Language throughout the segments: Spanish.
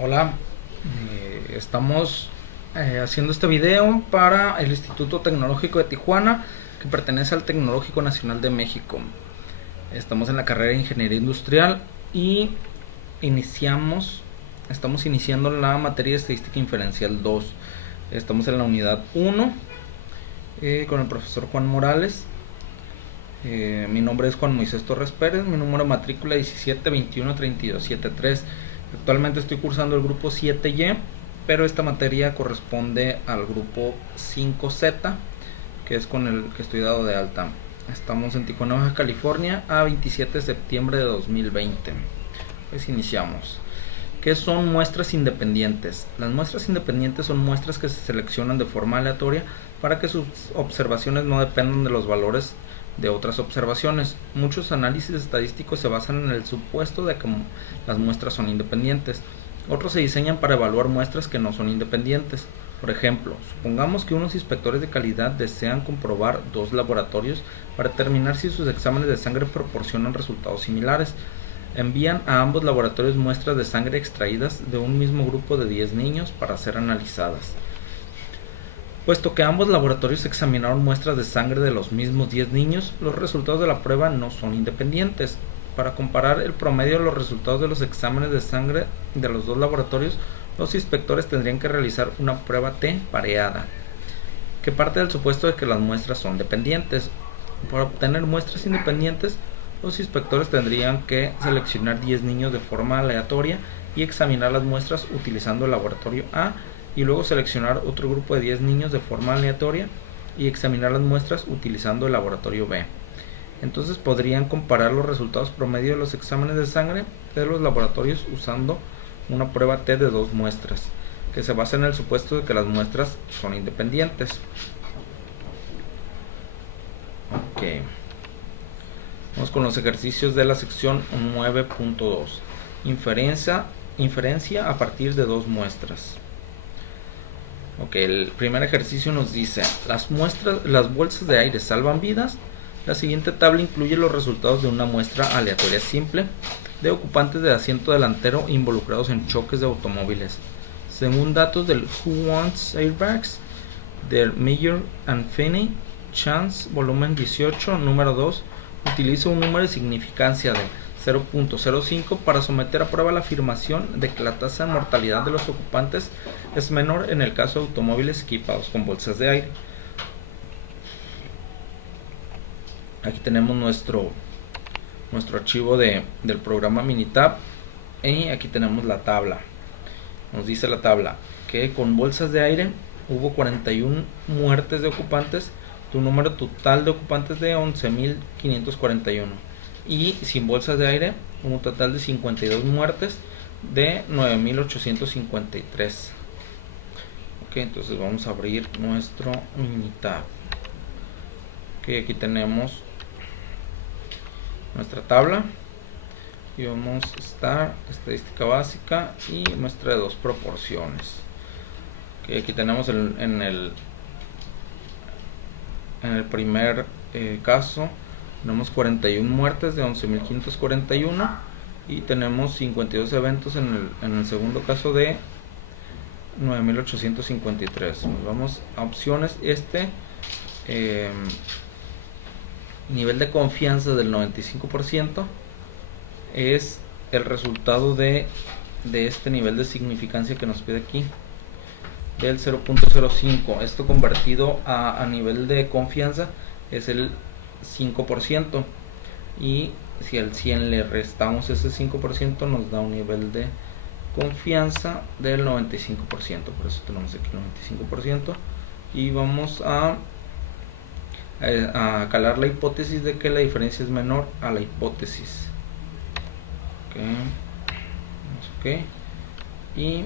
Hola, estamos haciendo este video para el Instituto Tecnológico de Tijuana, que pertenece al Tecnológico Nacional de México. Estamos en la carrera de Ingeniería Industrial y estamos iniciando la materia de Estadística Inferencial 2. Estamos en la unidad 1 con el profesor Juan Morales. Mi nombre es Juan Moisés Torres Pérez, mi número de matrícula 17213273. Actualmente estoy cursando el grupo 7Y, pero esta materia corresponde al grupo 5Z, que es con el que estoy dado de alta. Estamos en Tijuana, Baja California, a 27 de septiembre de 2020. Pues iniciamos. ¿Qué son muestras independientes? Las muestras independientes son muestras que se seleccionan de forma aleatoria para que sus observaciones no dependan de los valores de otras observaciones. Muchos análisis estadísticos se basan en el supuesto de que las muestras son independientes. Otros se diseñan para evaluar muestras que no son independientes. Por ejemplo, supongamos que unos inspectores de calidad desean comprobar dos laboratorios para determinar si sus exámenes de sangre proporcionan resultados similares. Envían a ambos laboratorios muestras de sangre extraídas de un mismo grupo de 10 niños para ser analizadas. Puesto que ambos laboratorios examinaron muestras de sangre de los mismos 10 niños, los resultados de la prueba no son independientes. Para comparar el promedio de los resultados de los exámenes de sangre de los dos laboratorios, los inspectores tendrían que realizar una prueba T pareada, que parte del supuesto de que las muestras son dependientes. Para obtener muestras independientes, los inspectores tendrían que seleccionar 10 niños de forma aleatoria y examinar las muestras utilizando el laboratorio A, y luego seleccionar otro grupo de 10 niños de forma aleatoria y examinar las muestras utilizando el laboratorio B. Entonces podrían comparar los resultados promedio de los exámenes de sangre de los laboratorios usando una prueba T de dos muestras, que se basa en el supuesto de que las muestras son independientes. Ok. Vamos con los ejercicios de la sección 9.2. Inferencia a partir de dos muestras. Ok, el primer ejercicio nos dice: las bolsas de aire salvan vidas. La siguiente tabla incluye los resultados de una muestra aleatoria simple de ocupantes de asiento delantero involucrados en choques de automóviles. Según datos del Who Wants Airbags, del Meyer and Finney, Chance, volumen 18, número 2, utiliza un número de significancia de 0.05 para someter a prueba la afirmación de que la tasa de mortalidad de los ocupantes es menor en el caso de automóviles equipados con bolsas de aire. Aquí tenemos nuestro archivo del programa Minitab y aquí tenemos la tabla. Nos dice la tabla que con bolsas de aire hubo 41 muertes de ocupantes, de un número total de ocupantes de 11.541. Y sin bolsas de aire, un total de 52 muertes de 9.853. Ok, entonces vamos a abrir nuestro Minitab. Ok, aquí tenemos nuestra tabla y vamos a estar estadística básica y muestra de dos proporciones. Ok, aquí tenemos en el primer caso tenemos 41 muertes de 11.541 y tenemos 52 eventos en el segundo caso de 9.853. Nos vamos a opciones. Nivel de confianza del 95% es el resultado de este nivel de significancia que nos pide aquí, del 0.05. Esto convertido a nivel de confianza es el 5%, y si al 100 le restamos ese 5% nos da un nivel de confianza del 95%. Por eso tenemos aquí el 95%, y vamos a calar la hipótesis de que la diferencia es menor a la hipótesis. Ok, y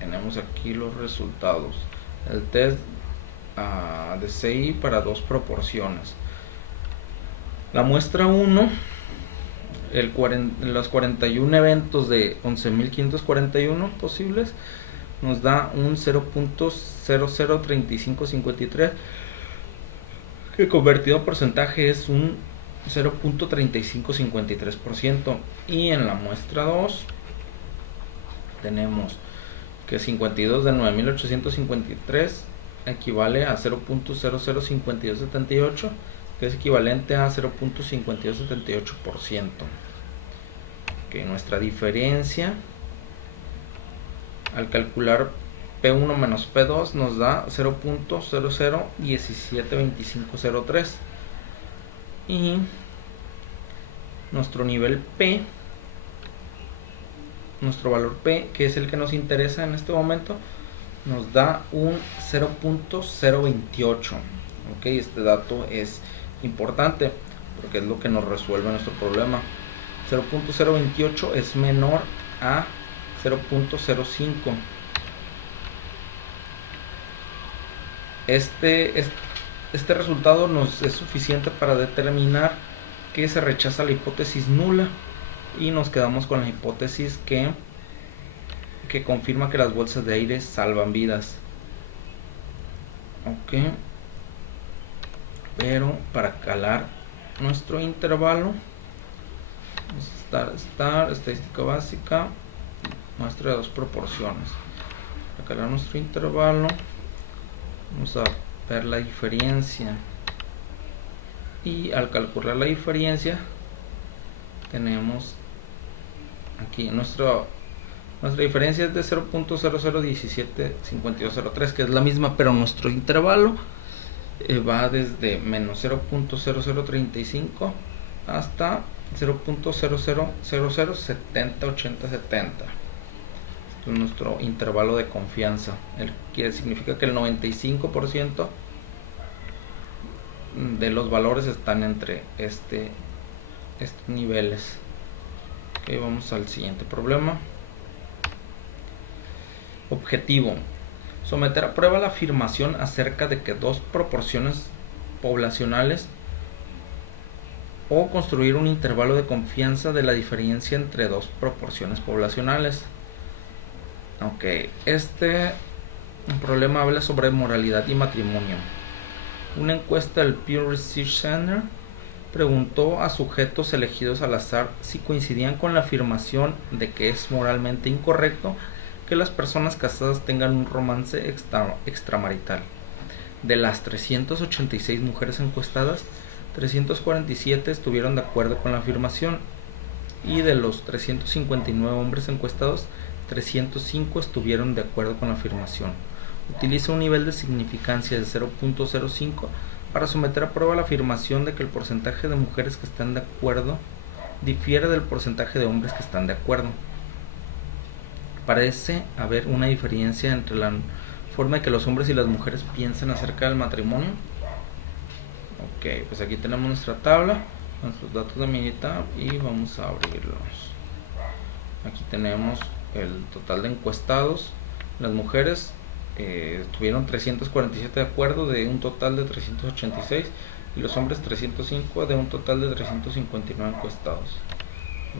tenemos aquí los resultados. El test de CI para dos proporciones. La muestra 1, los 41 eventos de 11.541 posibles, nos da un 0.003553, que convertido a porcentaje es un 0.3553%. Y en la muestra 2 tenemos que 52 de 9853 equivale a 0.005278, que es equivalente a 0.5278%. Que nuestra diferencia al calcular P1 menos P2 nos da 0.00172503, y nuestro nivel P, nuestro valor P, que es el que nos interesa en este momento, nos da un 0.028. ok, este dato es importante porque es lo que nos resuelve nuestro problema. 0.028 es menor a 0.05. Este resultado nos es suficiente para determinar que se rechaza la hipótesis nula y nos quedamos con la hipótesis que confirma que las bolsas de aire salvan vidas. Ok, pero para calar nuestro intervalo, estadística básica, muestra de dos proporciones. Para calar nuestro intervalo vamos a ver la diferencia, y al calcular la diferencia tenemos aquí nuestra diferencia es de 0.00175203, que es la misma, pero nuestro intervalo va desde menos 0.0035 hasta 0.0000708070. Esto es nuestro intervalo de confianza, el que significa que el 95% de los valores están entre estos niveles. Ok, vamos al siguiente problema. Objetivo: someter a prueba la afirmación acerca de que dos proporciones poblacionales, o construir un intervalo de confianza de la diferencia entre dos proporciones poblacionales. Ok, un problema habla sobre moralidad y matrimonio. Una encuesta del Pew Research Center preguntó a sujetos elegidos al azar si coincidían con la afirmación de que es moralmente incorrecto que las personas casadas tengan un romance extramarital. De las 386 mujeres encuestadas, 347 estuvieron de acuerdo con la afirmación, y de los 359 hombres encuestados, 305 estuvieron de acuerdo con la afirmación. Utiliza un nivel de significancia de 0.05 para someter a prueba la afirmación de que el porcentaje de mujeres que están de acuerdo difiere del porcentaje de hombres que están de acuerdo. Parece haber una diferencia entre la forma en que los hombres y las mujeres piensan acerca del matrimonio. Ok, pues aquí tenemos nuestra tabla, nuestros datos de Minitab, y vamos a abrirlos. Aquí tenemos el total de encuestados. Las mujeres tuvieron 347 de acuerdo de un total de 386, y los hombres 305 de un total de 359 encuestados.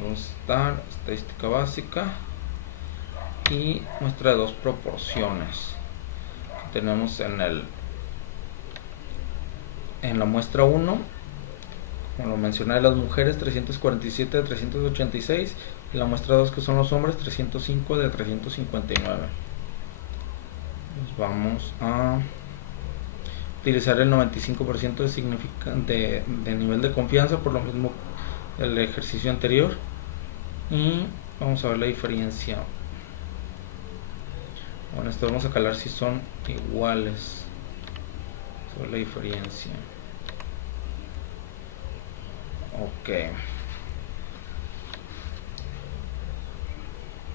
Vamos a dar estadística básica y muestra de dos proporciones. Aquí tenemos en la muestra 1, como lo mencioné, de las mujeres 347 de 386, y la muestra 2, que son los hombres, 305 de 359. Pues vamos a utilizar el 95% de nivel de confianza, por lo mismo el ejercicio anterior, y vamos a ver la diferencia. Bueno, esto vamos a calar si son iguales. Sobre la diferencia. Ok.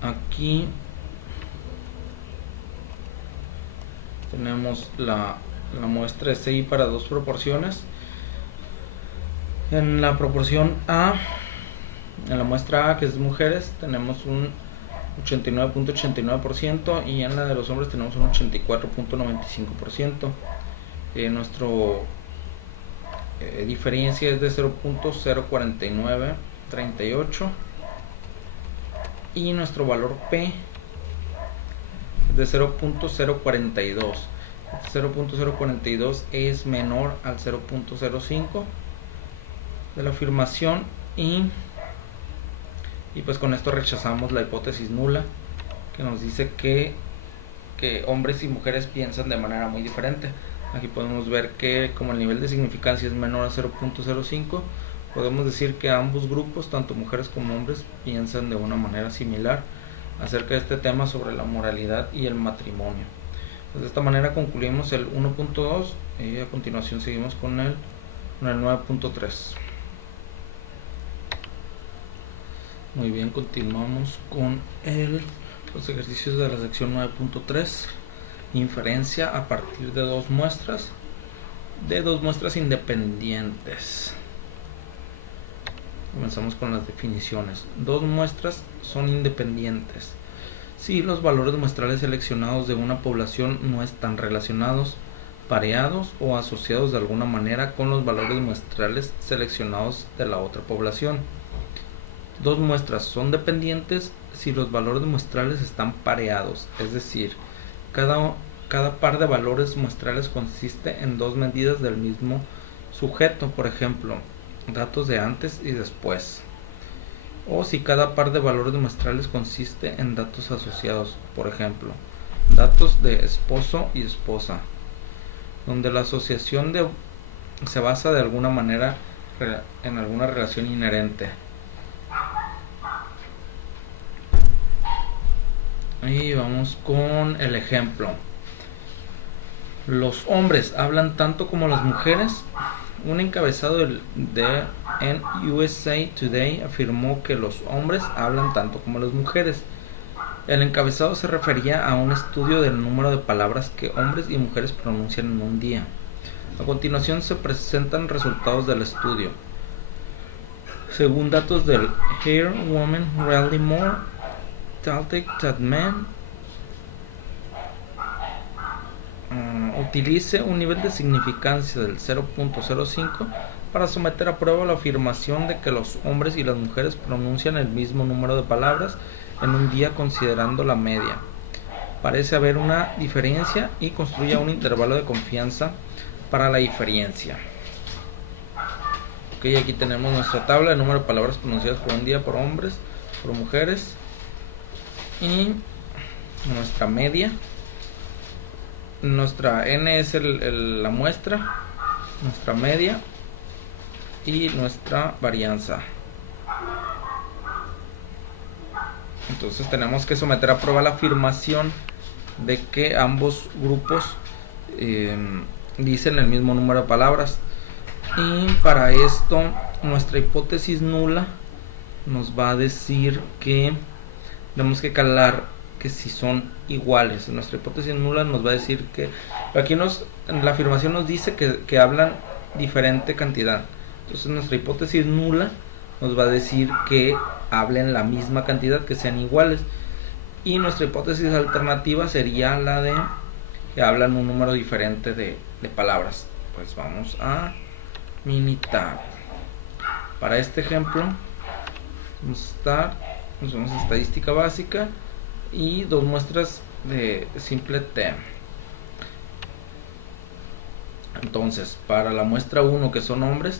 Aquí tenemos la muestra de CI para dos proporciones. En la proporción A, en la muestra A, que es mujeres, tenemos un 89.89%, y en la de los hombres tenemos un 84.95%. Nuestro diferencia es de 0.04938, y nuestro valor P es de 0.042. 0.042 es menor al 0.05 de la afirmación, y pues con esto rechazamos la hipótesis nula, que nos dice que que hombres y mujeres piensan de manera muy diferente. Aquí podemos ver que como el nivel de significancia es menor a 0.05, podemos decir que ambos grupos, tanto mujeres como hombres, piensan de una manera similar acerca de este tema sobre la moralidad y el matrimonio. Pues de esta manera concluimos el 1.2 y a continuación seguimos con el 9.3. Muy bien, continuamos con los ejercicios de la sección 9.3. Inferencia a partir de dos muestras independientes. Comenzamos con las definiciones. Dos muestras son independientes si los valores muestrales seleccionados de una población no están relacionados, pareados o asociados de alguna manera con los valores muestrales seleccionados de la otra población. Dos muestras son dependientes si los valores muestrales están pareados, es decir, cada par de valores muestrales consiste en dos medidas del mismo sujeto, por ejemplo, datos de antes y después. O si cada par de valores muestrales consiste en datos asociados, por ejemplo, datos de esposo y esposa, donde la asociación se basa de alguna manera en alguna relación inherente. Y vamos con el ejemplo. Los hombres hablan tanto como las mujeres. Un encabezado en USA Today afirmó que los hombres hablan tanto como las mujeres. El encabezado se refería a un estudio del número de palabras que hombres y mujeres pronuncian en un día. A continuación se presentan resultados del estudio. Según datos del Here Woman Rally More, that men utilice un nivel de significancia del 0.05 para someter a prueba la afirmación de que los hombres y las mujeres pronuncian el mismo número de palabras en un día considerando la media. Parece haber una diferencia y construya un intervalo de confianza para la diferencia. Ok, aquí tenemos nuestra tabla de número de palabras pronunciadas por un día por hombres, por mujeres, y nuestra media. Nuestra n es la muestra, nuestra media y nuestra varianza. Entonces tenemos que someter a prueba la afirmación de que ambos grupos dicen el mismo número de palabras, y para esto nuestra hipótesis nula nos va a decir que tenemos que calar que si son iguales. Nuestra hipótesis nula nos va a decir que aquí la afirmación nos dice que hablan diferente cantidad. Entonces nuestra hipótesis nula nos va a decir que hablen la misma cantidad, que sean iguales. Y nuestra hipótesis alternativa sería la de que hablan un número diferente de palabras. Pues vamos a Minitab. Para este ejemplo nos vamos a estadística básica y dos muestras de simple T. Entonces, para la muestra 1, que son hombres,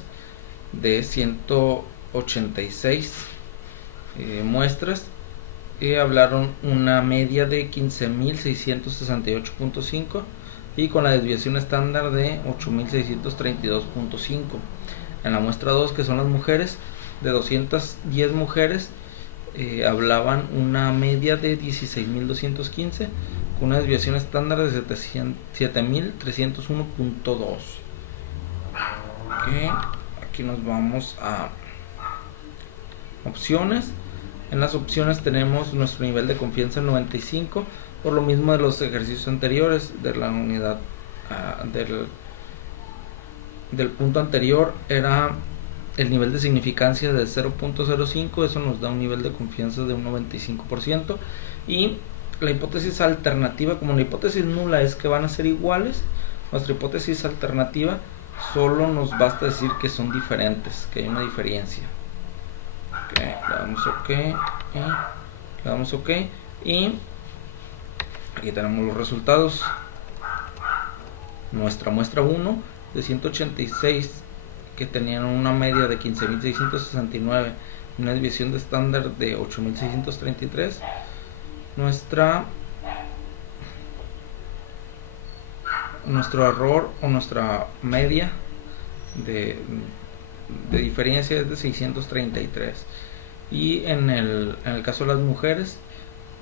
de 186 muestras, hablaron una media de 15.668.5 y con la desviación estándar de 8.632.5. En la muestra 2, que son las mujeres, de 210 mujeres, hablaban una media de 16.215 con una desviación estándar de 7.301.2. Aquí nos vamos a opciones. En las opciones tenemos nuestro nivel de confianza en 95, por lo mismo de los ejercicios anteriores de la unidad del punto anterior era el nivel de significancia de 0.05, eso nos da un nivel de confianza de un 95%. Y la hipótesis alternativa, como la hipótesis nula es que van a ser iguales, nuestra hipótesis alternativa solo nos basta decir que son diferentes, que hay una diferencia. Le damos OK y aquí tenemos los resultados. Nuestra muestra 1 de 186, que tenían una media de 15.669 y una desviación de estándar de 8.633. Nuestra nuestro error o nuestra media de diferencia es de 633, y en el caso de las mujeres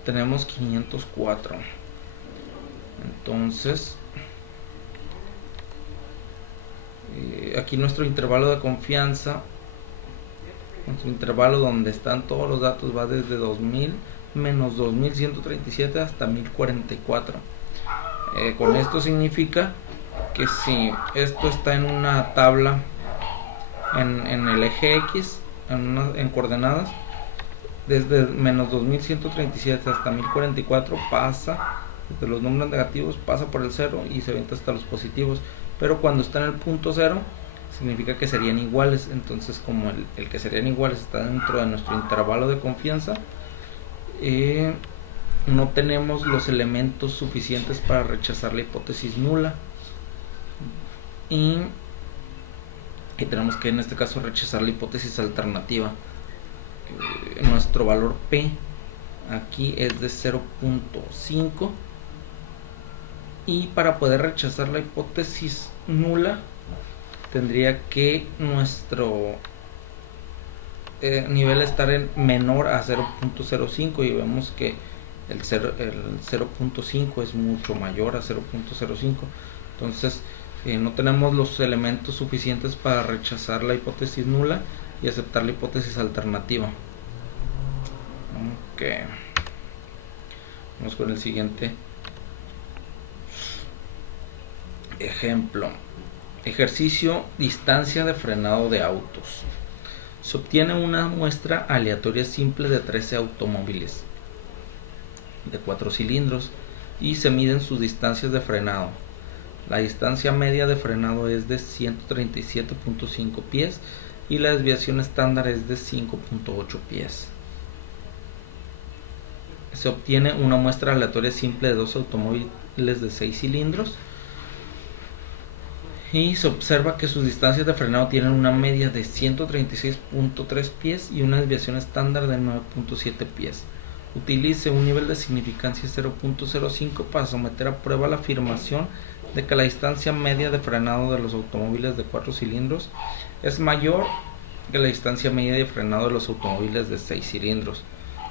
tenemos 504. Entonces aquí nuestro intervalo de confianza, nuestro intervalo donde están todos los datos, va desde 2000 menos 2137 hasta 1044. Con esto significa que si esto está en una tabla en el eje X, en coordenadas, desde menos 2137 hasta 1044 pasa, desde los números negativos pasa por el 0 y se avienta hasta los positivos. Pero cuando está en el punto 0 significa que serían iguales. Entonces, como el que serían iguales está dentro de nuestro intervalo de confianza, no tenemos los elementos suficientes para rechazar la hipótesis nula, y tenemos que en este caso rechazar la hipótesis alternativa. Nuestro valor P aquí es de 0.5, y para poder rechazar la hipótesis nula tendría que nuestro nivel estar en menor a 0.05, y vemos que el 0.5 es mucho mayor a 0.05. Entonces no tenemos los elementos suficientes para rechazar la hipótesis nula y aceptar la hipótesis alternativa. Ok, vamos con el siguiente ejemplo. Ejercicio: distancia de frenado de autos. Se obtiene una muestra aleatoria simple de 13 automóviles de 4 cilindros y se miden sus distancias de frenado. La distancia media de frenado es de 137.5 pies y la desviación estándar es de 5.8 pies. Se obtiene una muestra aleatoria simple de 2 automóviles de 6 cilindros y se observa que sus distancias de frenado tienen una media de 136.3 pies y una desviación estándar de 9.7 pies. Utilice un nivel de significancia 0.05 para someter a prueba la afirmación de que la distancia media de frenado de los automóviles de 4 cilindros es mayor que la distancia media de frenado de los automóviles de 6 cilindros.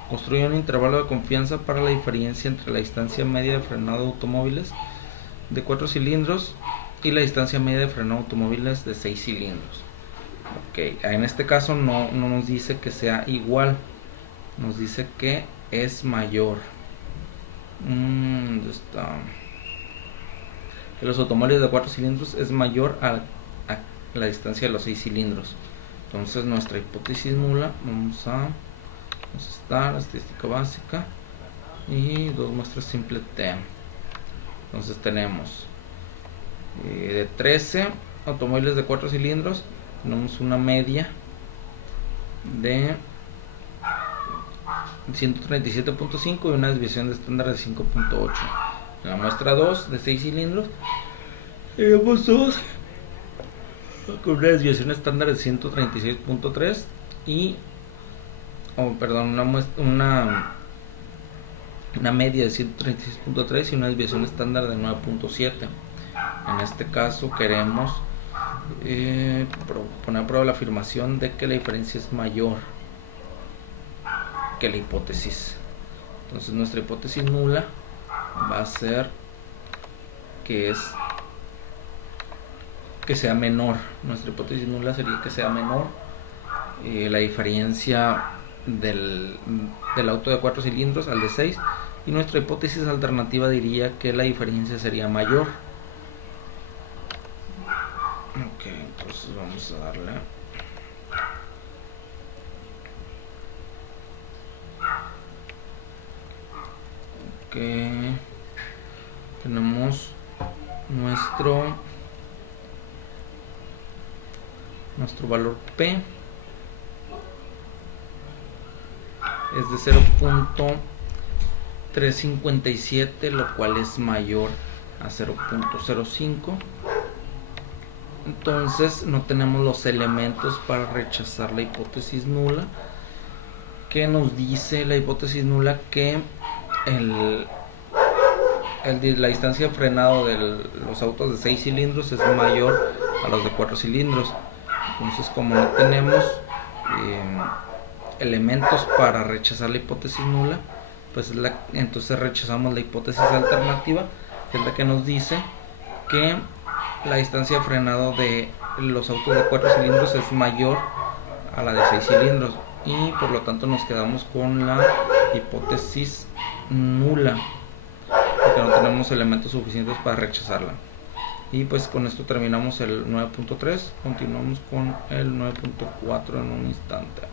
Construye un intervalo de confianza para la diferencia entre la distancia media de frenado de automóviles de 4 cilindros y la distancia media de frenado de automóviles de 6 cilindros. Ok, en este caso no nos dice que sea igual, nos dice que es mayor. ¿Dónde está? Que los automóviles de 4 cilindros es mayor a la distancia de los 6 cilindros. Entonces nuestra hipótesis nula, vamos a estar estadística básica y 2 muestras simple T. Entonces tenemos de 13 automóviles de 4 cilindros, tenemos una media de 137.5 y una desviación de estándar de 5.8. En la muestra 2 de 6 cilindros tenemos 2 con una desviación estándar de 136.3 y una media de 136.3 y una desviación estándar de 9.7. En este caso queremos poner a prueba la afirmación de que la diferencia es mayor que la hipótesis. Entonces nuestra hipótesis nula va a ser que sea menor. Nuestra hipótesis nula sería que sea menor la diferencia del auto de 4 cilindros al de 6, y nuestra hipótesis alternativa diría que la diferencia sería mayor. Ok, entonces vamos a darle tenemos nuestro valor P es de 0.357, lo cual es mayor a 0.05. Entonces no tenemos los elementos para rechazar la hipótesis nula, que nos dice la hipótesis nula que la distancia de frenado de los autos de 6 cilindros es mayor a los de 4 cilindros. Entonces, como no tenemos elementos para rechazar la hipótesis nula, pues entonces rechazamos la hipótesis alternativa, que es la que nos dice que la distancia de frenado de los autos de 4 cilindros es mayor a la de 6 cilindros, y por lo tanto nos quedamos con la hipótesis nula, porque no tenemos elementos suficientes para rechazarla. Y pues con esto terminamos el 9.3. Continuamos con el 9.4 en un instante.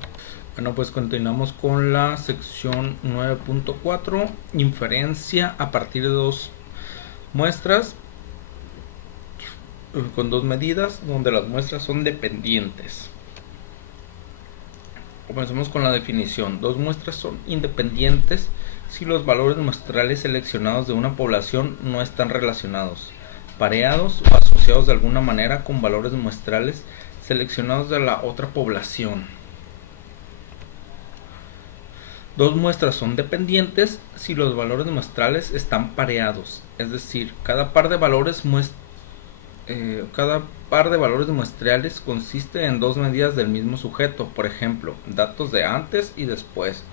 Bueno, pues continuamos con la sección 9.4, inferencia a partir de dos muestras con dos medidas donde las muestras son dependientes. Comencemos con la definición. Dos muestras son independientes si los valores muestrales seleccionados de una población no están relacionados, pareados o asociados de alguna manera con valores muestrales seleccionados de la otra población. Dos muestras son dependientes si los valores muestrales están pareados, es decir, cada par de valores muestrales consiste en dos medidas del mismo sujeto, por ejemplo, datos de antes y después.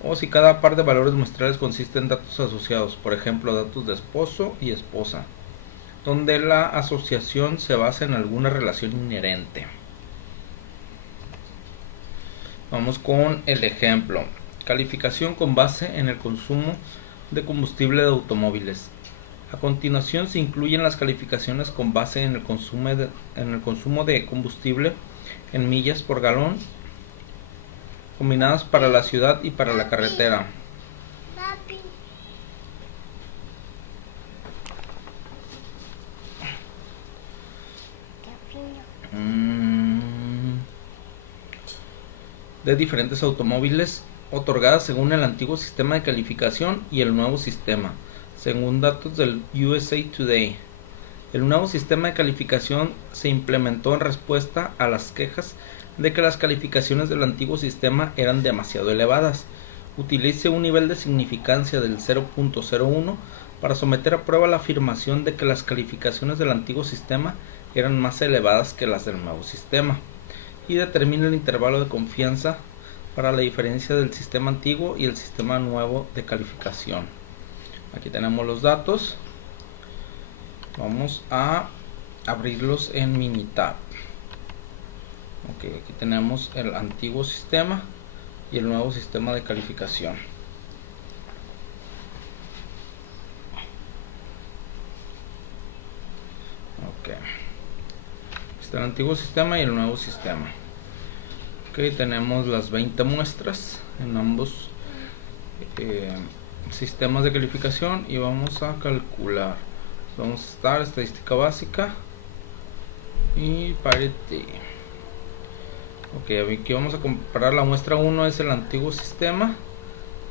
O si cada par de valores muestrales consiste en datos asociados, por ejemplo, datos de esposo y esposa, donde la asociación se basa en alguna relación inherente. Vamos con el ejemplo. Calificación con base en el consumo de combustible de automóviles. A continuación se incluyen las calificaciones con base en el consumo de combustible en millas por galón, combinadas para la ciudad y para la carretera. De diferentes automóviles, otorgadas según el antiguo sistema de calificación y el nuevo sistema, según datos del USA Today. El nuevo sistema de calificación se implementó en respuesta a las quejas de que las calificaciones del antiguo sistema eran demasiado elevadas. Utilice un nivel de significancia del 0.01 para someter a prueba la afirmación de que las calificaciones del antiguo sistema eran más elevadas que las del nuevo sistema, y determine el intervalo de confianza para la diferencia del sistema antiguo y el sistema nuevo de calificación. Aquí tenemos los datos. Vamos a abrirlos en Minitab. Ok, aquí tenemos el antiguo sistema y el nuevo sistema de calificación. Ok, está el antiguo sistema y el nuevo sistema. Ok, tenemos las 20 muestras en ambos sistemas de calificación y vamos a calcular. Vamos a estar estadística básica y parity. Ok, aquí vamos a comparar. La muestra 1 es el antiguo sistema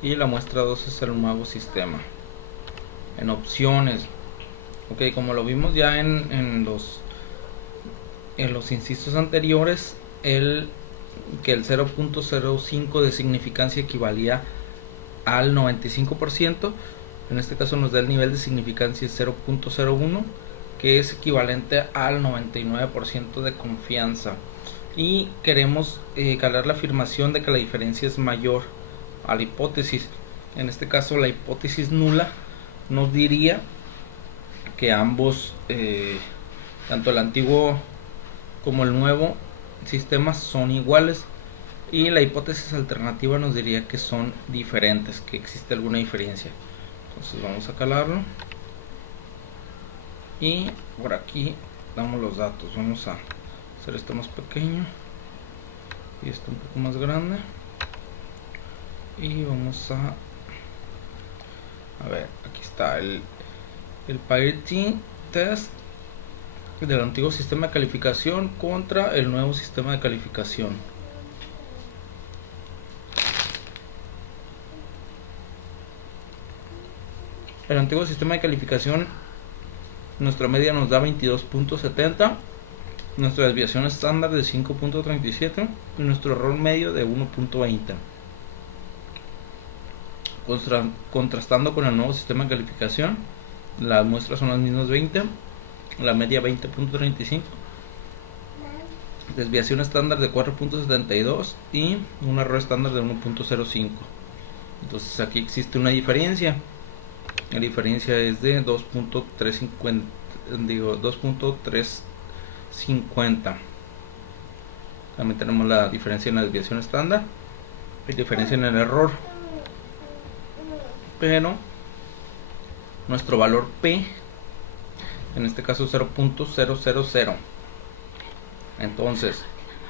y la muestra 2 es el nuevo sistema. En opciones, ok, como lo vimos ya en los incisos anteriores, que el 0.05 de significancia equivalía al 95%, en este caso nos da el nivel de significancia 0.01, que es equivalente al 99% de confianza, y queremos calar la afirmación de que la diferencia es mayor a la hipótesis. En este caso la hipótesis nula nos diría que ambos, tanto el antiguo como el nuevo sistema, son iguales, y la hipótesis alternativa nos diría que son diferentes, que existe alguna diferencia. Entonces vamos a calarlo y por aquí damos los datos. Vamos a hacer esto más pequeño y esto un poco más grande, y vamos a ver, aquí está el parity test del antiguo sistema de calificación contra el nuevo sistema de calificación. El antiguo sistema de calificación, nuestra media nos da 22.70, nuestra desviación estándar de 5.37 y nuestro error medio de 1.20. Contrastando con el nuevo sistema de calificación, las muestras son las mismas 20, la media 20.35, desviación estándar de 4.72 y un error estándar de 1.05. Entonces aquí existe una diferencia. La diferencia es de 2.350. También tenemos la diferencia en la desviación estándar y diferencia en el error. Pero nuestro valor P, en este caso 0.000. Entonces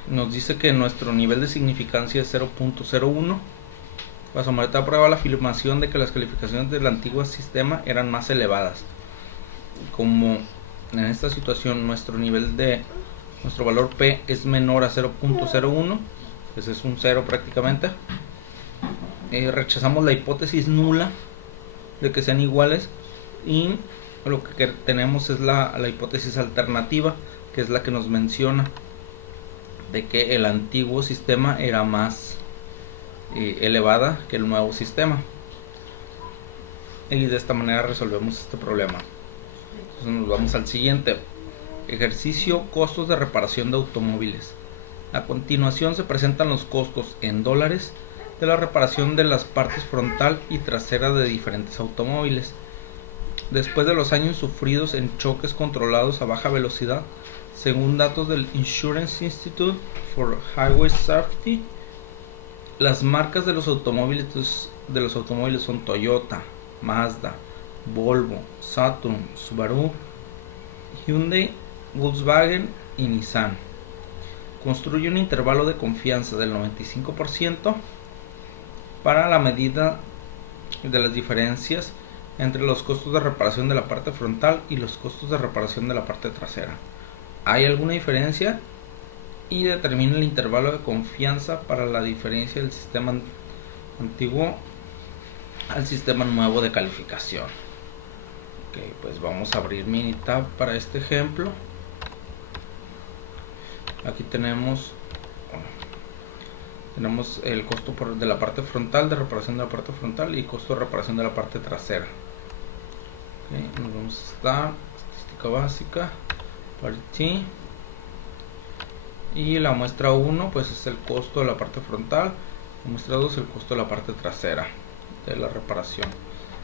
nos dice que nuestro nivel de significancia es 0.01. Para someter a prueba la afirmación de que las calificaciones del antiguo sistema eran más elevadas. Como en esta situación nuestro valor P es menor a 0.01, ese es un 0 prácticamente, rechazamos la hipótesis nula de que sean iguales y lo que tenemos es la hipótesis alternativa, que es la que nos menciona de que el antiguo sistema era más elevada que el nuevo sistema, y de esta manera resolvemos este problema. Entonces nos vamos al siguiente ejercicio: costos de reparación de automóviles. A continuación se presentan los costos en dólares de la reparación de las partes frontal y trasera de diferentes automóviles. Después de los años sufridos en choques controlados a baja velocidad, según datos del Insurance Institute for Highway Safety, las marcas de los automóviles son Toyota, Mazda, Volvo, Saturn, Subaru, Hyundai, Volkswagen y Nissan. Construye un intervalo de confianza del 95% para la medida de las diferencias entre los costos de reparación de la parte frontal y los costos de reparación de la parte trasera. ¿Hay alguna diferencia? Y determina el intervalo de confianza para la diferencia del sistema antiguo al sistema nuevo de calificación. Ok, pues vamos a abrir Minitab para este ejemplo. Aquí tenemos el costo de la parte frontal, de reparación de la parte frontal, y costo de reparación de la parte trasera. Okay, nos vamos a estar estadística básica, parity, y la muestra 1 pues es el costo de la parte frontal, la muestra 2 el costo de la parte trasera de la reparación.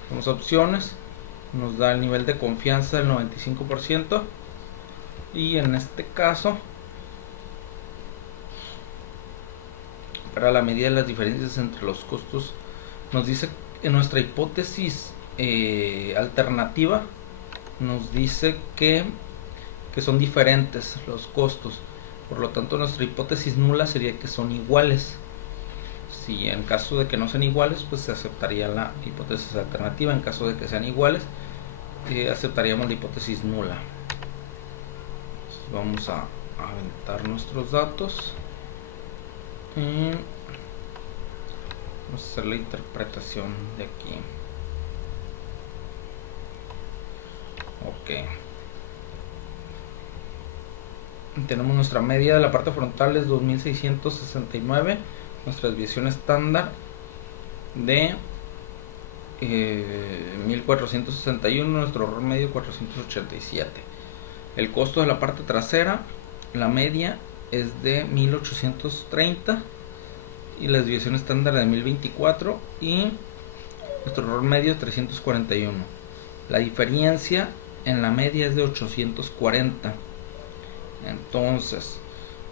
Vamos a opciones, nos da el nivel de confianza del 95%, y en este caso para la medida de las diferencias entre los costos nos dice en nuestra hipótesis alternativa, nos dice que son diferentes los costos. Por lo tanto, nuestra hipótesis nula sería que son iguales. Si en caso de que no sean iguales, pues se aceptaría la hipótesis alternativa. En caso de que sean iguales, aceptaríamos la hipótesis nula. Entonces, vamos a aventar nuestros datos y vamos a hacer la interpretación de aquí. Ok. Tenemos nuestra media de la parte frontal es 2669, nuestra desviación estándar de 1461, nuestro error medio 487. El costo de la parte trasera, la media es de 1830 y la desviación estándar de 1024 y nuestro error medio 341. La diferencia en la media es de 840. Entonces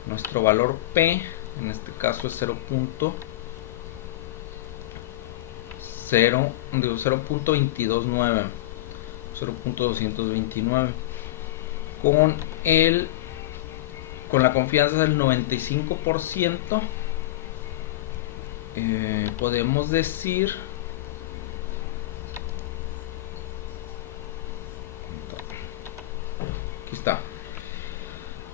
nuestro valor P en este caso es 0.229 con la confianza del 95%. Podemos decir aquí está.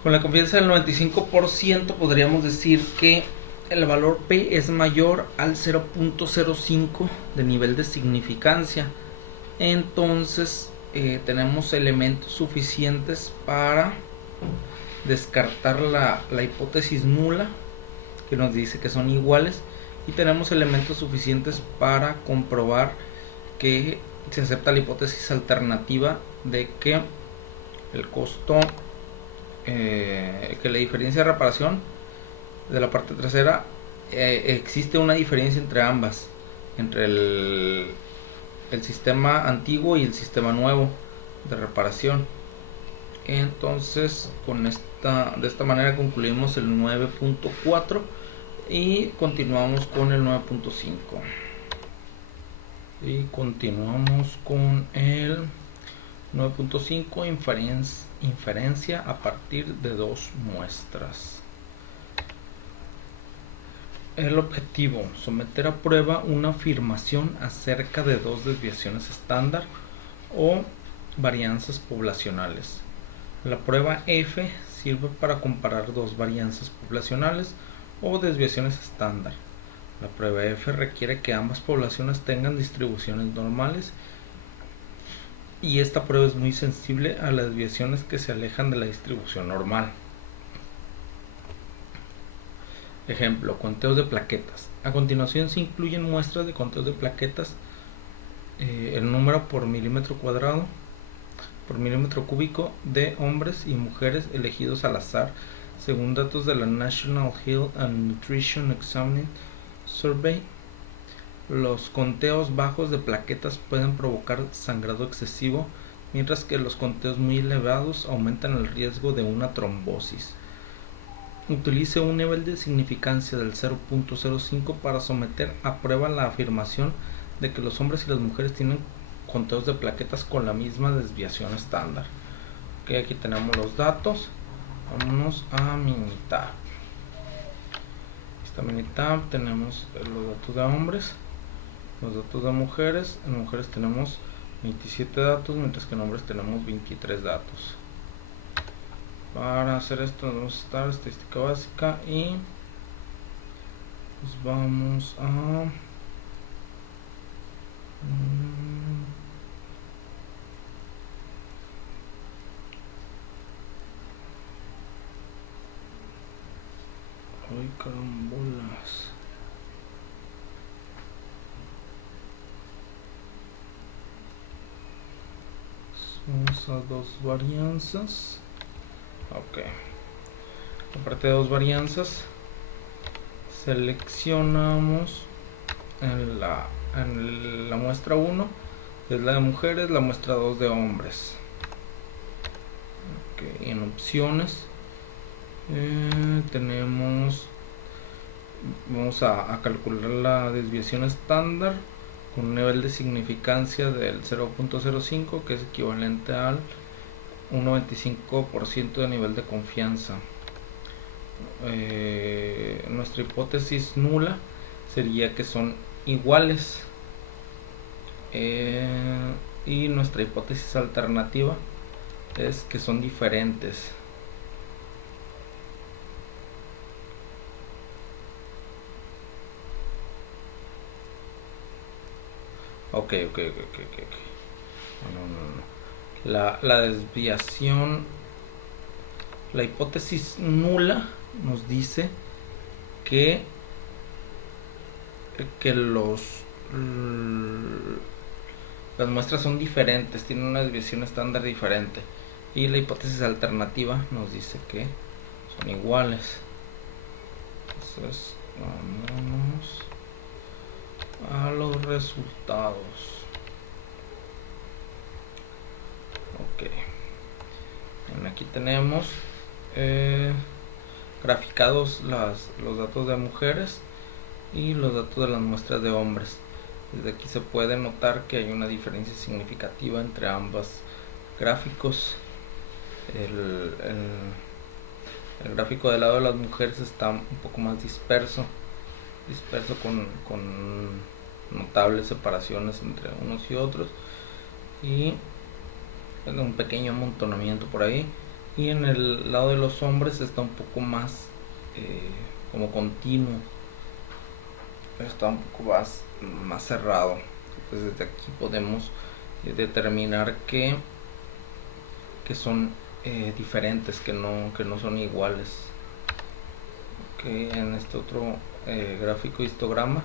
Con la confianza del 95% podríamos decir que el valor P es mayor al 0.05 de nivel de significancia. Entonces tenemos elementos suficientes para descartar la hipótesis nula, que nos dice que son iguales, y tenemos elementos suficientes para comprobar que se acepta la hipótesis alternativa de que el costo, que la diferencia de reparación de la parte trasera, existe una diferencia entre ambas, entre el sistema antiguo y el sistema nuevo de reparación. Entonces de esta manera concluimos el 9.4 y continuamos con el 9.5 y continuamos con el 9.5, inferencia a partir de dos muestras. El objetivo: someter a prueba una afirmación acerca de dos desviaciones estándar o varianzas poblacionales. La prueba F sirve para comparar dos varianzas poblacionales o desviaciones estándar. La prueba F requiere que ambas poblaciones tengan distribuciones normales, y esta prueba es muy sensible a las desviaciones que se alejan de la distribución normal. Ejemplo: conteos de plaquetas. A continuación se incluyen muestras de conteos de plaquetas. El número por milímetro cuadrado por milímetro cúbico de hombres y mujeres elegidos al azar según datos de la National Health and Nutrition Examining Survey. Los conteos bajos de plaquetas pueden provocar sangrado excesivo, mientras que los conteos muy elevados aumentan el riesgo de una trombosis. Utilice un nivel de significancia del 0.05 para someter a prueba la afirmación de que los hombres y las mujeres tienen conteos de plaquetas con la misma desviación estándar. Okay, aquí tenemos los datos. Vámonos a Minitab. Esta Minitab tenemos los datos de hombres, los datos de mujeres. En mujeres tenemos 27 datos, mientras que en hombres tenemos 23 datos. Para hacer esto vamos a estar estadística básica y pues vamos a ay, carambolas. Vamos a dos varianzas. Ok. Aparte de dos varianzas, seleccionamos en la muestra 1, que es la de mujeres, la muestra 2 de hombres. Okay. En opciones vamos a calcular la desviación estándar con un nivel de significancia del 0.05, que es equivalente al un 95% de nivel de confianza. Nuestra hipótesis nula sería que son iguales, y nuestra hipótesis alternativa es que son diferentes. Ok. No. La desviación, la hipótesis nula nos dice que las muestras son diferentes, tienen una desviación estándar diferente, y la hipótesis alternativa nos dice que son iguales. Entonces vamos a los resultados. Ok, aquí tenemos graficados los datos de mujeres y los datos de las muestras de hombres. Desde aquí se puede notar que hay una diferencia significativa entre ambos gráficos. El gráfico del lado de las mujeres está un poco más disperso con notables separaciones entre unos y otros, y un pequeño amontonamiento por ahí. Y en el lado de los hombres está un poco más como continuo, está un poco más cerrado. Entonces desde aquí podemos determinar que son diferentes, que no son iguales. Okay, en este otro gráfico histograma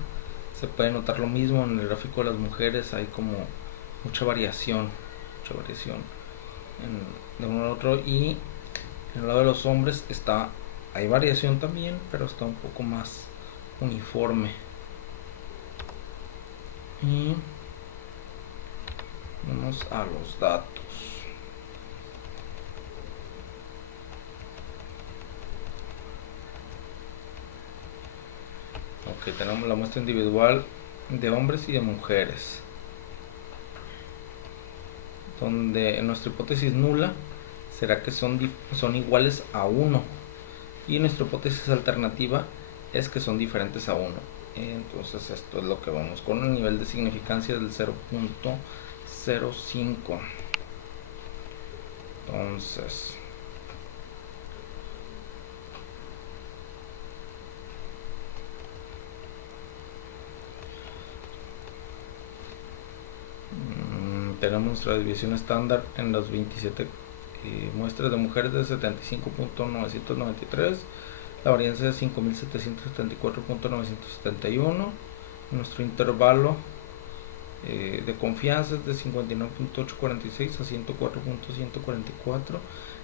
se puede notar lo mismo. En el gráfico de las mujeres hay como mucha variación de uno al otro. Y en el lado de los hombres hay variación también, pero está un poco más uniforme. Y vamos a los datos. Ok, tenemos la muestra individual de hombres y de mujeres, donde en nuestra hipótesis nula será que son iguales a 1, y nuestra hipótesis alternativa es que son diferentes a 1. Entonces esto es lo que vamos con un nivel de significancia del 0.05. Entonces tenemos nuestra desviación estándar en las 27 muestras de mujeres de 75.993, la varianza de 5.774.971, nuestro intervalo de confianza es de 59.846 a 104.144.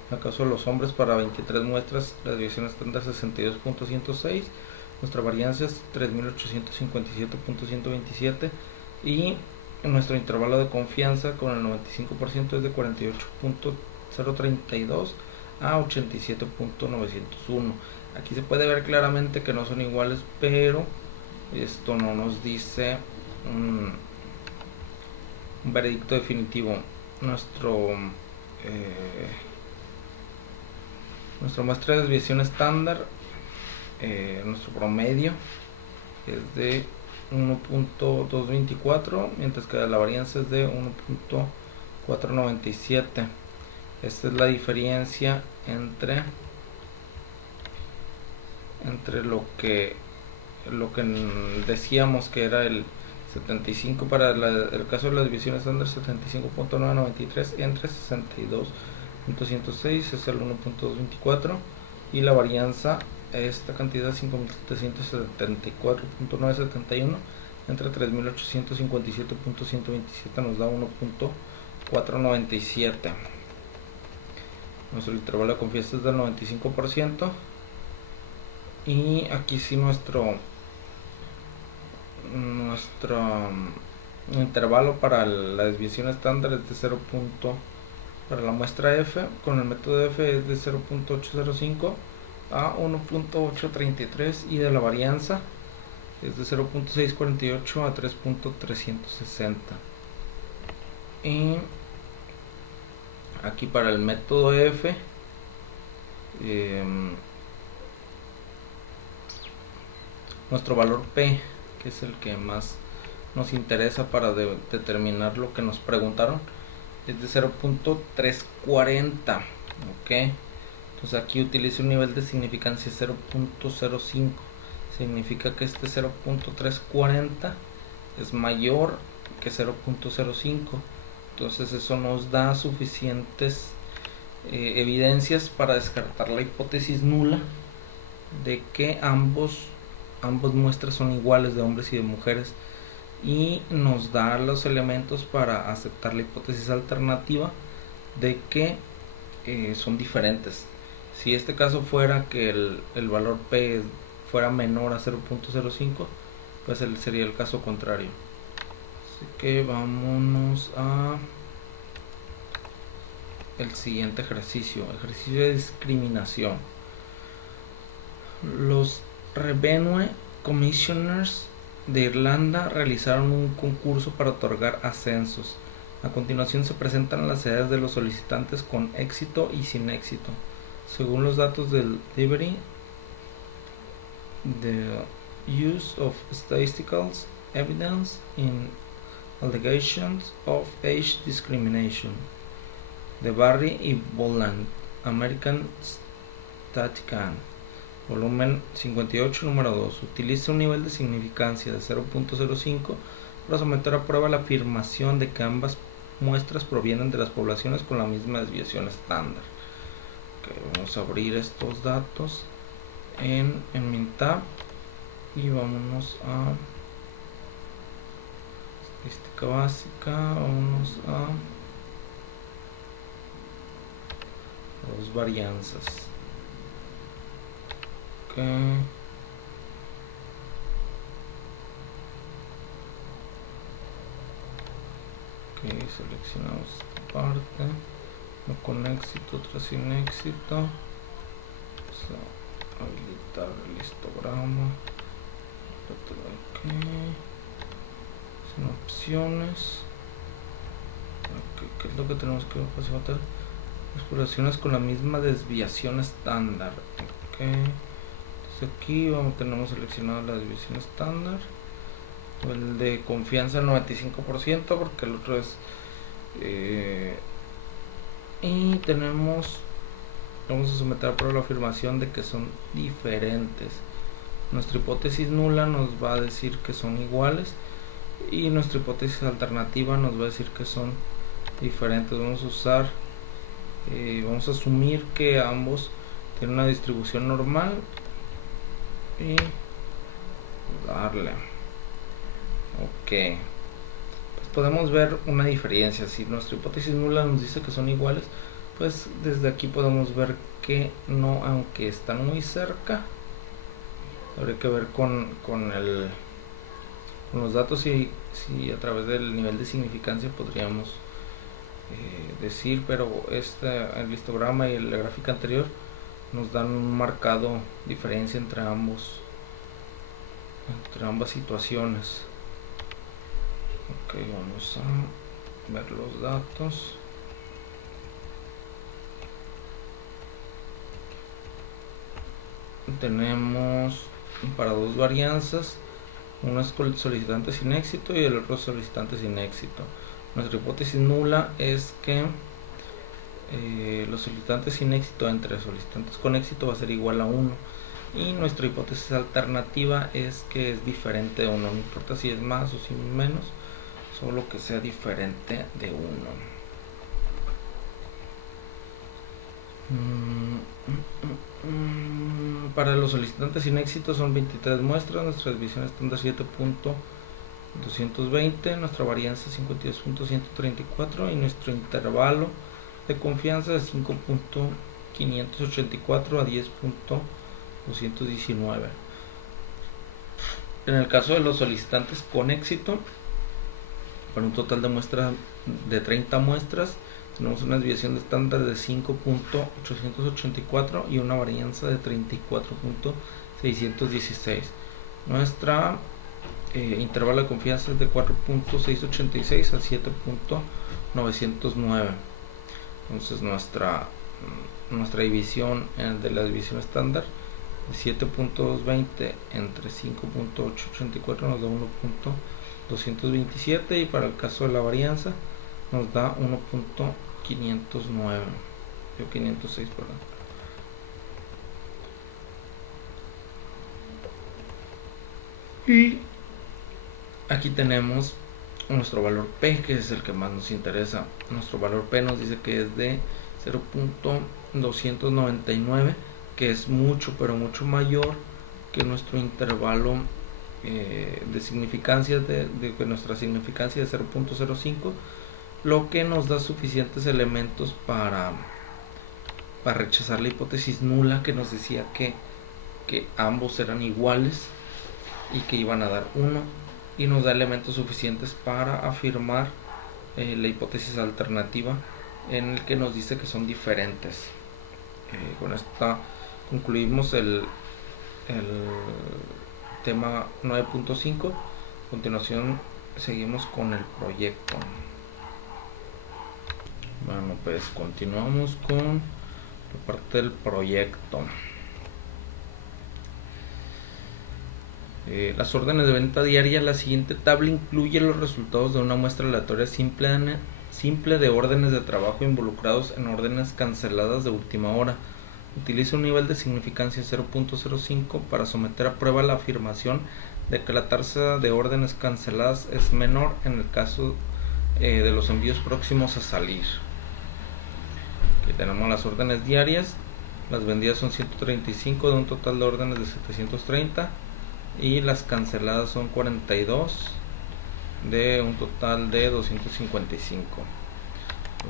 En el caso de los hombres, para 23 muestras, la desviación estándar 62.106, nuestra varianza es 3.857.127, y nuestro intervalo de confianza con el 95% es de 48.032 a 87.901. Aquí se puede ver claramente que no son iguales, pero esto no nos dice un veredicto definitivo. Nuestra muestra de desviación estándar, nuestro promedio es de 1.224, mientras que la varianza es de 1.497. Esta es la diferencia entre lo que decíamos que era el 75 para el caso de la desviación estándar, 75.993 entre 62.106 es el 1.224, y la varianza, esta cantidad 5.774.971 entre 3.857.127 nos da 1.497. Nuestro intervalo de confianza es del 95%, y aquí sí nuestro intervalo para la desviación estándar es de 0. Para la muestra F con el método F es de 0.805 a 1.833, y de la varianza es de 0.648 a 3.360. Y aquí para el método F nuestro valor P, que es el que más nos interesa para determinar lo que nos preguntaron, es de 0.340. ok, entonces aquí utilizo un nivel de significancia 0.05. significa que este 0.340 es mayor que 0.05. entonces eso nos da suficientes evidencias para descartar la hipótesis nula de que ambas muestras son iguales de hombres y de mujeres, y nos da los elementos para aceptar la hipótesis alternativa de que son diferentes. Si este caso fuera que el valor P fuera menor a 0.05, pues sería el caso contrario. Así que vámonos a el siguiente ejercicio de discriminación. Los Revenue Commissioners de Irlanda realizaron un concurso para otorgar ascensos. A continuación se presentan las edades de los solicitantes con éxito y sin éxito. Según los datos del Library, the use of statistical evidence in allegations of age discrimination, de Barry y Boland, American Statistician, volumen 58, número 2. Utiliza un nivel de significancia de 0.05 para someter a prueba la afirmación de que ambas muestras provienen de las poblaciones con la misma desviación estándar. Okay, vamos a abrir estos datos en Mintab y vámonos a Estadística básica, vamos a dos varianzas. Ok. Ok, seleccionamos esta parte, una con éxito, otra sin éxito. Vamos a habilitar el histograma. Ok, son opciones. Okay, ¿qué es lo que tenemos que hacer? Exploraciones con la misma desviación estándar. Ok, entonces aquí tenemos seleccionado la desviación estándar. El de confianza 95%, porque el otro es y tenemos, vamos a someter a prueba la afirmación de que son diferentes. Nuestra hipótesis nula nos va a decir que son iguales y nuestra hipótesis alternativa nos va a decir que son diferentes. Vamos a usar vamos a asumir que ambos tienen una distribución normal y darle ok. Pues podemos ver una diferencia. Si nuestra hipótesis nula nos dice que son iguales, pues desde aquí podemos ver que no, aunque están muy cerca. Habría que ver con los datos si a través del nivel de significancia podríamos decir, pero el histograma y la gráfica anterior nos dan un marcado diferencia entre ambas situaciones. Ok, vamos a ver los datos. Tenemos para dos varianzas, uno es solicitante sin éxito y el otro solicitante sin éxito. Nuestra hipótesis nula es que los solicitantes sin éxito entre solicitantes con éxito va a ser igual a 1, y nuestra hipótesis alternativa es que es diferente de 1, no importa si es más o si es menos, solo que sea diferente de 1. Para los solicitantes sin éxito son 23 muestras, nuestra desviación estándar 7.220, nuestra varianza 52.134 y nuestro intervalo de confianza de 5.584 a 10.219. En el caso de los solicitantes con éxito, para un total de muestras de 30 muestras, tenemos una desviación de estándar de 5.884 y una varianza de 34.616. Nuestra intervalo de confianza es de 4.686 a 7.909. Entonces nuestra división de la división estándar de 7.220 entre 5.884 nos da 1.227, y para el caso de la varianza nos da 1.509, 506, perdón. Y aquí tenemos nuestro valor P, que es el que más nos interesa. Nuestro valor P nos dice que es de 0.299, que es mucho, pero mucho mayor que nuestro intervalo de significancia, de nuestra significancia de 0.05, lo que nos da suficientes elementos para rechazar la hipótesis nula, que nos decía que ambos eran iguales y que iban a dar 1, y nos da elementos suficientes para afirmar la hipótesis alternativa, en el que nos dice que son diferentes. Con esto concluimos el tema 9.5. A continuación seguimos con el proyecto. Bueno, pues continuamos con la parte del proyecto. Las órdenes de venta diaria. La siguiente tabla incluye los resultados de una muestra aleatoria simple de órdenes de trabajo involucrados en órdenes canceladas de última hora. Utiliza un nivel de significancia 0.05 para someter a prueba la afirmación de que la tasa de órdenes canceladas es menor en el caso de los envíos próximos a salir. Aquí tenemos las órdenes diarias. Las vendidas son 135 de un total de órdenes de 730, y las canceladas son 42 de un total de 255.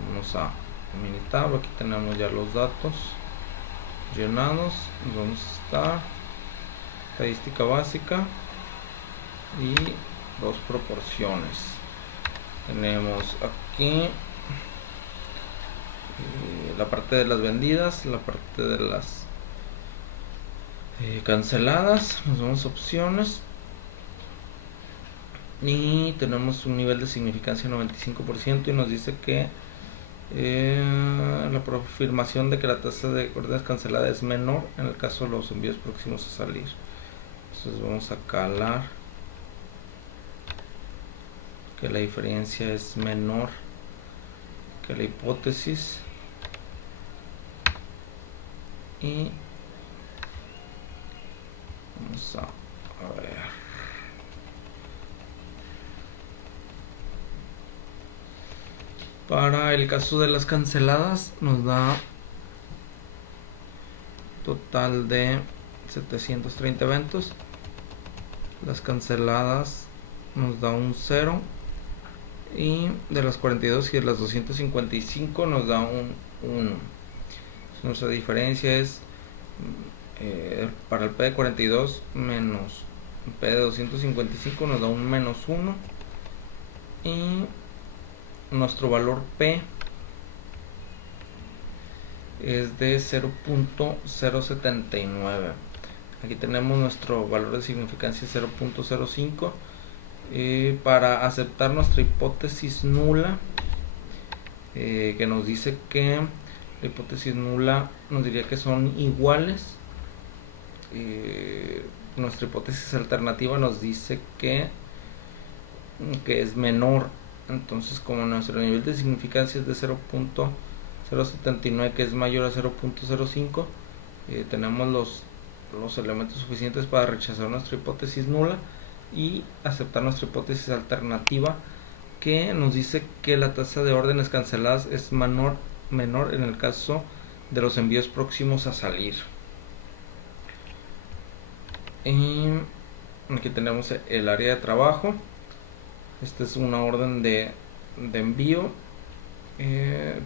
Vamos a mini tab, aquí tenemos ya los datos llenados. Nos vamos a estar estadística básica y dos proporciones. Tenemos aquí la parte de las vendidas, la parte de las canceladas. Nos vamos a opciones y tenemos un nivel de significancia 95% y nos dice que la confirmación de que la tasa de órdenes canceladas es menor en el caso de los envíos próximos a salir. Entonces vamos a calar que la diferencia es menor que la hipótesis y vamos a ver. Para el caso de las canceladas nos da total de 730 eventos. Las canceladas nos da un 0 y de las 42 y de las 255 nos da un 1. Nuestra diferencia es para el P de 42 menos P de 255 nos da un menos 1 y nuestro valor P es de 0.079. Aquí tenemos nuestro valor de significancia 0.05. Para aceptar nuestra hipótesis nula, que nos dice que la hipótesis nula nos diría que son iguales, nuestra hipótesis alternativa nos dice que es menor. Entonces, como nuestro nivel de significancia es de 0.079, que es mayor a 0.05, tenemos los elementos suficientes para rechazar nuestra hipótesis nula y aceptar nuestra hipótesis alternativa, que nos dice que la tasa de órdenes canceladas es menor en el caso de los envíos próximos a salir. Y aquí tenemos el área de trabajo. Esta es una orden de envío,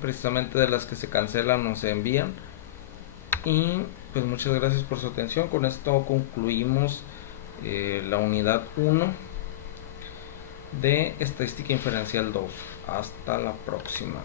precisamente de las que se cancelan o se envían. Y pues muchas gracias por su atención. Con esto concluimos la unidad 1 de estadística inferencial 2. Hasta la próxima.